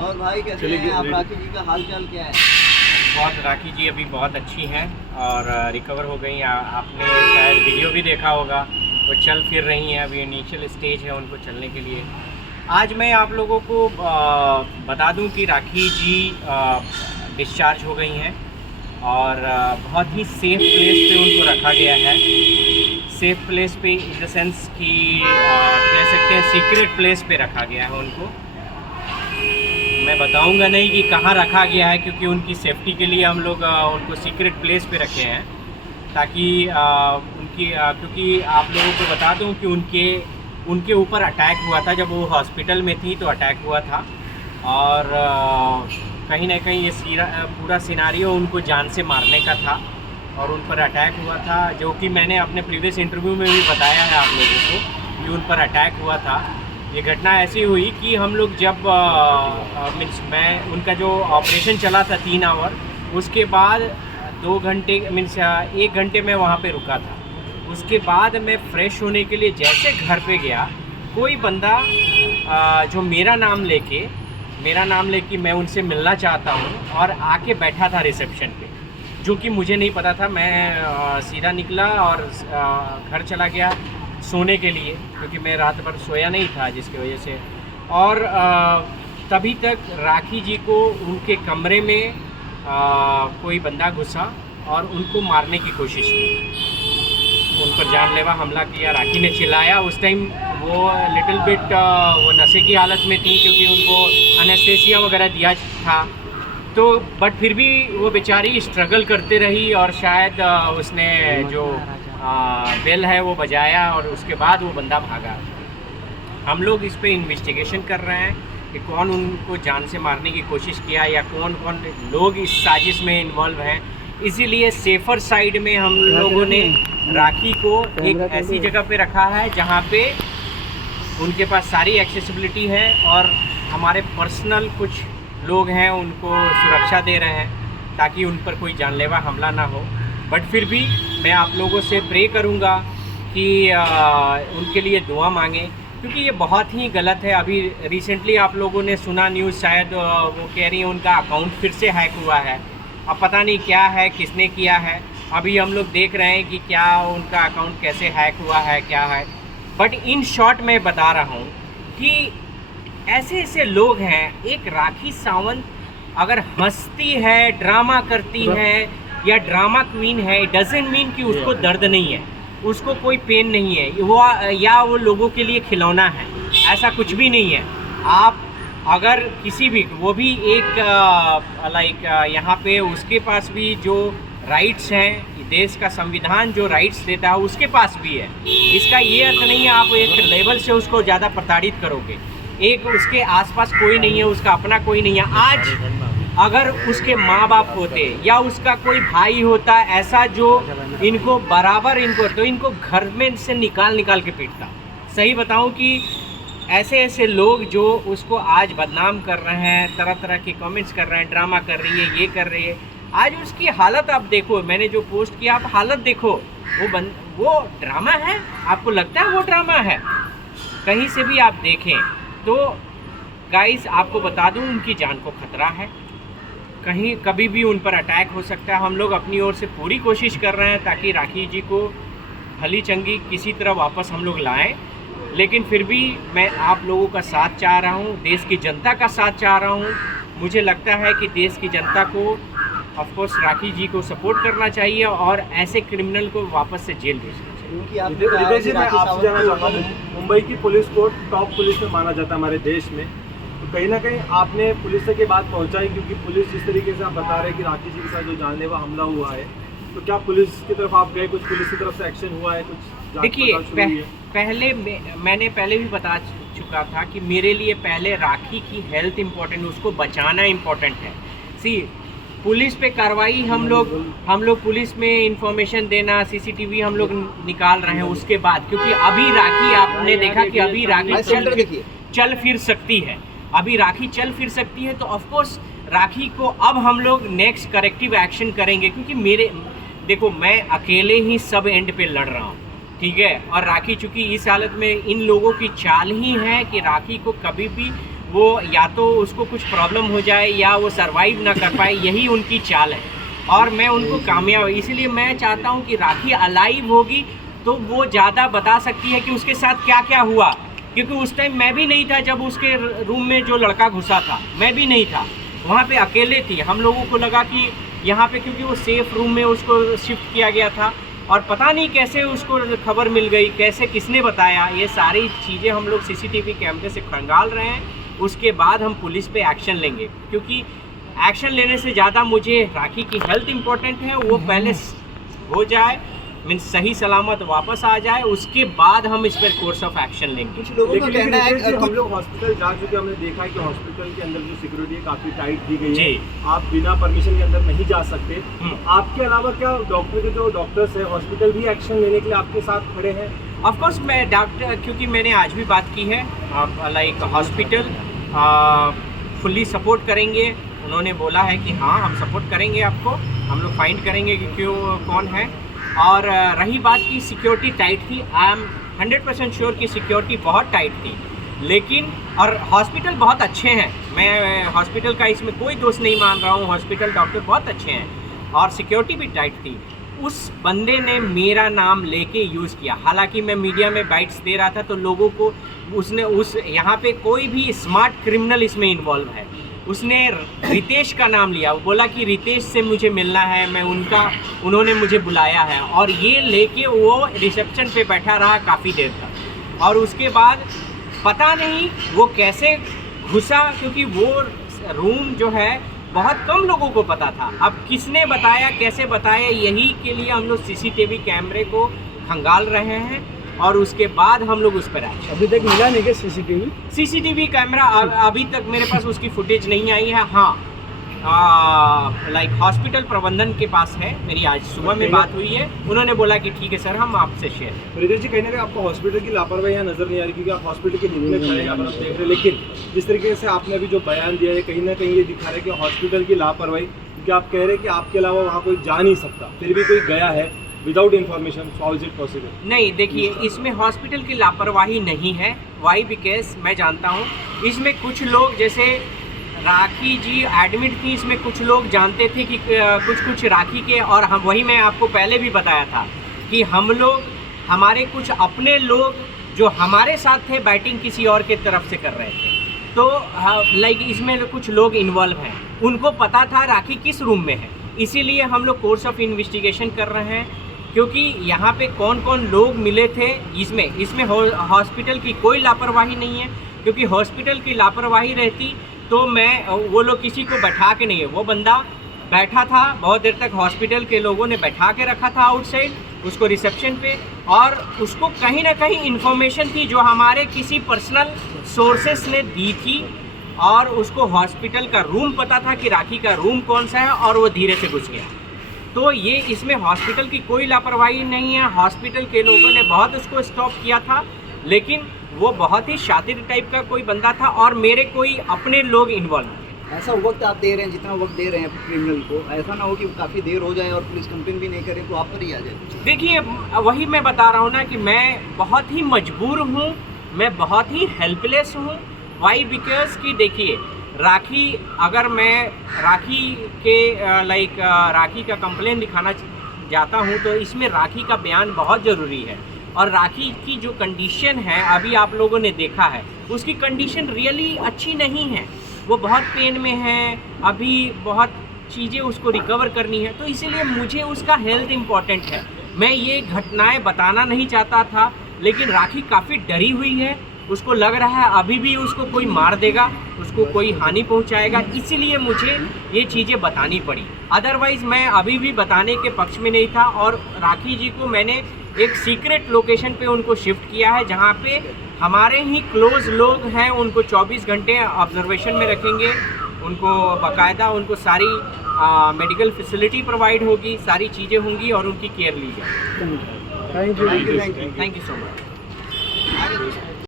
और भाई कैसे हैं आप? राखी जी का हाल चाल क्या है? राखी जी अभी बहुत अच्छी हैं और रिकवर हो गई। आपने शायद वीडियो भी देखा होगा, वो चल फिर रही हैं। अभी इनिशियल स्टेज है उनको चलने के लिए। आज मैं आप लोगों को बता दूं कि राखी जी डिस्चार्ज हो गई हैं और बहुत ही सेफ़ प्लेस पे उनको रखा गया है। सेफ़ प्लेस पे इन द सेंस कि कह सकते हैं सीक्रेट प्लेस पे रखा गया है उनको। मैं बताऊंगा नहीं कि कहाँ रखा गया है, क्योंकि उनकी सेफ्टी के लिए हम लोग उनको सीक्रेट प्लेस पे रखे हैं, ताकि क्योंकि आप लोगों को बता दूं कि उनके ऊपर अटैक हुआ था। जब वो हॉस्पिटल में थी तो अटैक हुआ था और कहीं ना कहीं ये पूरा सिनारियो उनको जान से मारने का था और उन पर अटैक हुआ था, जो कि मैंने अपने प्रीवियस इंटरव्यू में भी बताया है आप लोगों को कि उन पर अटैक हुआ था। ये घटना ऐसी हुई कि हम लोग जब मैं उनका जो ऑपरेशन चला था 3 आवर, उसके बाद 2 घंटे 1 घंटे में वहाँ पे रुका था। उसके बाद मैं फ़्रेश होने के लिए जैसे घर पे गया, कोई बंदा जो मेरा नाम लेके मैं उनसे मिलना चाहता हूँ और आके बैठा था रिसेप्शन पे, जो कि मुझे नहीं पता था। मैं सीधा निकला और घर चला गया सोने के लिए, क्योंकि मैं रात भर सोया नहीं था, जिसकी वजह से। और तभी तक राखी जी को उनके कमरे में कोई बंदा घुसा और उनको मारने की कोशिश की। उन पर जानलेवा हमला किया। राखी ने चिल्लाया। उस टाइम वो लिटिल बिट वो नशे की हालत में थी, क्योंकि उनको एनेस्थेसिया वगैरह दिया था। तो बट फिर भी वो बेचारी स्ट्रगल करते रही और शायद उसने जो बेल है वो बजाया और उसके बाद वो बंदा भागा। हम लोग इस पे इन्वेस्टिगेशन कर रहे हैं कि कौन उनको जान से मारने की कोशिश किया या कौन कौन लोग इस साजिश में इन्वॉल्व हैं। इसीलिए सेफ़र साइड में हम लोगों ने राखी को एक ऐसी जगह पे रखा है जहाँ पे उनके पास सारी एक्सेसिबिलिटी है और हमारे पर्सनल कुछ लोग हैं उनको सुरक्षा दे रहे हैं, ताकि उन पर कोई जानलेवा हमला ना हो। बट फिर भी मैं आप लोगों से प्रे करूँगा कि उनके लिए दुआ मांगें, क्योंकि ये बहुत ही गलत है। अभी रिसेंटली आप लोगों ने सुना न्यूज़, शायद वो कह रही है उनका अकाउंट फिर से हैक हुआ है। अब पता नहीं क्या है, किसने किया है। अभी हम लोग देख रहे हैं कि क्या उनका अकाउंट कैसे हैक हुआ है, क्या है। बट इन शॉर्ट मैं बता रहा हूँ कि ऐसे लोग हैं। एक राखी सावंत अगर हंसती है, ड्रामा करती है या ड्रामा क्वीन है, इट डजेंट मीन कि उसको दर्द नहीं है, उसको कोई पेन नहीं है, वो लोगों के लिए खिलौना है। ऐसा कुछ भी नहीं है। आप अगर किसी भी, वो भी एक यहाँ पे उसके पास भी जो राइट्स हैं, देश का संविधान जो राइट्स देता है उसके पास भी है। इसका ये अर्थ नहीं है आप एक लेवल से उसको ज़्यादा प्रताड़ित करोगे। एक उसके आसपास कोई नहीं है, उसका अपना कोई नहीं है। आज अगर उसके माँ बाप होते या उसका कोई भाई होता ऐसा जो इनको बराबर तो इनको घर में से निकाल के पीटता। सही बताऊं कि ऐसे लोग जो उसको आज बदनाम कर रहे हैं, तरह तरह के कमेंट्स कर रहे हैं, ड्रामा कर रही है, ये कर रही है। आज उसकी हालत आप देखो, मैंने जो पोस्ट किया आप हालत देखो। वो ड्रामा है? आपको लगता है वो ड्रामा है? कहीं से भी आप देखें तो गाइस आपको बता दूं, उनकी जान को खतरा है। कभी भी उन पर अटैक हो सकता है। हम लोग अपनी ओर से पूरी कोशिश कर रहे हैं ताकि राखी जी को भली चंगी किसी तरह वापस हम लोग लाएं, लेकिन फिर भी मैं आप लोगों का साथ चाह रहा हूं, देश की जनता का साथ चाह रहा हूं। मुझे लगता है कि देश की जनता को ऑफ कोर्स राखी जी को सपोर्ट करना चाहिए और ऐसे क्रिमिनल को वापस से जेल भेजना चाहिए। रितेश जी, मैं आपसे जानना चाहता हूँ, मुंबई की पुलिस को टॉप पुलिस में माना जाता है हमारे देश में, तो कहीं ना कहीं आपने पुलिस तक ये बात पहुँचाई, क्योंकि पुलिस जिस तरीके से आप बता रहे हैं कि राखी जी के साथ जो जानलेवा हमला हुआ है, तो क्या पुलिस की तरफ आप गए, कुछ पुलिस की तरफ से एक्शन हुआ है, कुछ? देखिए, मैंने पहले भी बता चुका था कि मेरे लिए पहले राखी की हेल्थ इम्पोर्टेंट, उसको बचाना इम्पोर्टेंट है। पुलिस पे कार्रवाई हम लोग पुलिस में इंफॉर्मेशन देना, सीसीटीवी हम लोग निकाल रहे हैं उसके बाद, क्योंकि अभी राखी आपने देखा कि अभी राखी चल फिर सकती है। अभी राखी चल फिर सकती है तो ऑफकोर्स राखी को अब हम लोग नेक्स्ट करेक्टिव एक्शन करेंगे, क्योंकि देखो मैं अकेले ही सब एंड पे लड़ रहा हूँ, ठीक है। और राखी चूँकि इस हालत में, इन लोगों की चाल ही है कि राखी को कभी भी वो या तो उसको कुछ प्रॉब्लम हो जाए या वो सरवाइव ना कर पाए, यही उनकी चाल है। और मैं उनको कामयाब, इसीलिए मैं चाहता हूँ कि राखी अलाइव होगी तो वो ज़्यादा बता सकती है कि उसके साथ क्या क्या हुआ, क्योंकि उस टाइम मैं भी नहीं था जब उसके रूम में जो लड़का घुसा था, मैं भी नहीं था वहाँ पे, अकेले थी। हम लोगों को लगा कि यहाँ पे क्योंकि वो सेफ रूम में उसको शिफ्ट किया गया था और पता नहीं कैसे उसको खबर मिल गई, कैसे किसने बताया, ये सारी चीज़ें हम लोग सीसीटीवी कैमरे से खंगाल रहे हैं। उसके बाद हम पुलिस पे एक्शन लेंगे, क्योंकि एक्शन लेने से ज़्यादा मुझे राखी की हेल्थ इम्पोर्टेंट है, वो पहले हो जाए, मीन्स सही सलामत वापस आ जाए, उसके बाद हम इस पर कोर्स ऑफ एक्शन लेंगे। कुछ लोगों का कहना है कि हम लोग हॉस्पिटल जा चुके, हमने देखा है कि हॉस्पिटल के अंदर जो सिक्योरिटी है काफ़ी टाइट दी गई है, आप बिना परमिशन के अंदर नहीं जा सकते। आपके अलावा क्या डॉक्टर के जो डॉक्टर्स हैं हॉस्पिटल भी एक्शन लेने के लिए आपके साथ खड़े हैं? ऑफकोर्स मैं डॉक्टर, क्योंकि मैंने आज भी बात की है, लाइक हॉस्पिटल फुल्ली सपोर्ट करेंगे। उन्होंने बोला है कि हाँ हम सपोर्ट करेंगे आपको, हम लोग फाइंड करेंगे कि क्यों कौन है। और रही बात की सिक्योरिटी टाइट थी, आई एम 100% श्योर कि सिक्योरिटी बहुत टाइट थी, लेकिन और हॉस्पिटल बहुत अच्छे हैं, मैं हॉस्पिटल का इसमें कोई दोष नहीं मान रहा हूँ, हॉस्पिटल डॉक्टर बहुत अच्छे हैं और सिक्योरिटी भी टाइट थी। उस बंदे ने मेरा नाम लेके यूज़ किया, हालांकि मैं मीडिया में बाइट्स दे रहा था तो लोगों को उसने यहाँ पे कोई भी स्मार्ट क्रिमिनल इसमें इन्वॉल्व है, उसने रितेश का नाम लिया, वो बोला कि रितेश से मुझे मिलना है, मैं उन्होंने मुझे बुलाया है, और ये लेके वो रिसेप्शन पे बैठा रहा काफ़ी देर तक। और उसके बाद पता नहीं वो कैसे घुसा, क्योंकि वो रूम जो है बहुत कम लोगों को पता था। अब किसने बताया, कैसे बताया, यही के लिए हम लोग सीसीटीवी कैमरे को खंगाल रहे हैं और उसके बाद हम लोग उस पर आए। अभी तक मिला नहीं क्या सीसीटीवी कैमरा? अभी तक मेरे पास उसकी फुटेज नहीं आई है। हाँ, लाइक हॉस्पिटल प्रबंधन के पास है, मेरी आज सुबह में बात हुई है, उन्होंने बोला कि ठीक है सर हम आपसे शेयर। रितेश जी, कहीं ना कहीं आपको हॉस्पिटल की लापरवाही यहाँ नजर नहीं आ रही, क्योंकि आप हॉस्पिटल के नीचे में खड़े हैं, यहाँ पर आप देख रहे हैं, लेकिन जिस तरीके से आपने अभी जो बयान दिया है कहीं ना कहीं ये दिखा रहा है कि हॉस्पिटल की लापरवाही, क्योंकि आप कह रहे हैं कि आपके अलावा वहाँ कोई जा नहीं सकता, फिर भी कोई गया है without information. How is it possible? नहीं, देखिए इसमें हॉस्पिटल की लापरवाही नहीं है। वाई? बिकॉज मैं जानता हूँ इसमें कुछ लोग, जैसे राखी जी एडमिट थी, इसमें कुछ लोग जानते थे कि कुछ राखी के, और हम वही मैं आपको पहले भी बताया था कि हम लोग, हमारे कुछ अपने लोग जो हमारे साथ थे बैटिंग किसी और के तरफ से कर रहे थे, तो लाइक इसमें कुछ लोग इन्वॉल्व हैं, उनको पता था राखी किस रूम में है, इसीलिए हम लोग कोर्स ऑफ इन्वेस्टिगेशन कर रहे हैं, क्योंकि यहाँ पे कौन कौन लोग मिले थे। इसमें हॉस्पिटल की कोई लापरवाही नहीं है, क्योंकि हॉस्पिटल की लापरवाही रहती तो वो लोग किसी को बैठा के नहीं है, वो बंदा बैठा था बहुत देर तक, हॉस्पिटल के लोगों ने बैठा के रखा था आउटसाइड उसको रिसेप्शन पे, और उसको कहीं ना कहीं इन्फॉर्मेशन थी जो हमारे किसी पर्सनल सोर्सेस ने दी थी, और उसको हॉस्पिटल का रूम पता था कि राखी का रूम कौन सा है, और वो धीरे से घुस गया। तो ये इसमें हॉस्पिटल की कोई लापरवाही नहीं है, हॉस्पिटल के लोगों ने बहुत उसको स्टॉप किया था, लेकिन वो बहुत ही शातिर टाइप का कोई बंदा था और मेरे कोई अपने लोग इन्वॉल्व थे। ऐसा वक्त आप दे रहे हैं, जितना वक्त दे रहे हैं क्रिमिनल को, ऐसा ना हो कि काफ़ी देर हो जाए और पुलिस कंप्लेन भी नहीं करे तो आप पर ही आ जाए। देखिए वही मैं बता रहा हूँ ना कि मैं बहुत ही मजबूर हूँ, मैं बहुत ही हेल्पलेस हूँ। वाई? बिकॉज कि देखिए राखी, अगर मैं राखी के राखी का कंप्लेन दिखाना जाता हूँ तो इसमें राखी का बयान बहुत ज़रूरी है, और राखी की जो कंडीशन है अभी आप लोगों ने देखा है, उसकी कंडीशन रियली अच्छी नहीं है, वो बहुत पेन में है, अभी बहुत चीज़ें उसको रिकवर करनी है, तो इसीलिए मुझे उसका हेल्थ इम्पॉर्टेंट है। मैं ये घटनाएं बताना नहीं चाहता था, लेकिन राखी काफ़ी डरी हुई है, उसको लग रहा है अभी भी उसको कोई मार देगा, उसको कोई हानि पहुंचाएगा, इसीलिए मुझे ये चीज़ें बतानी पड़ी, अदरवाइज़ मैं अभी भी बताने के पक्ष में नहीं था। और राखी जी को मैंने एक सीक्रेट लोकेशन पे उनको शिफ्ट किया है, जहाँ पे हमारे ही क्लोज लोग हैं, उनको 24 घंटे ऑब्जर्वेशन में रखेंगे, उनको बाकायदा उनको सारी मेडिकल फैसिलिटी प्रोवाइड होगी, सारी चीज़ें होंगी और उनकी केयर ली जाएगी। Thank you so much.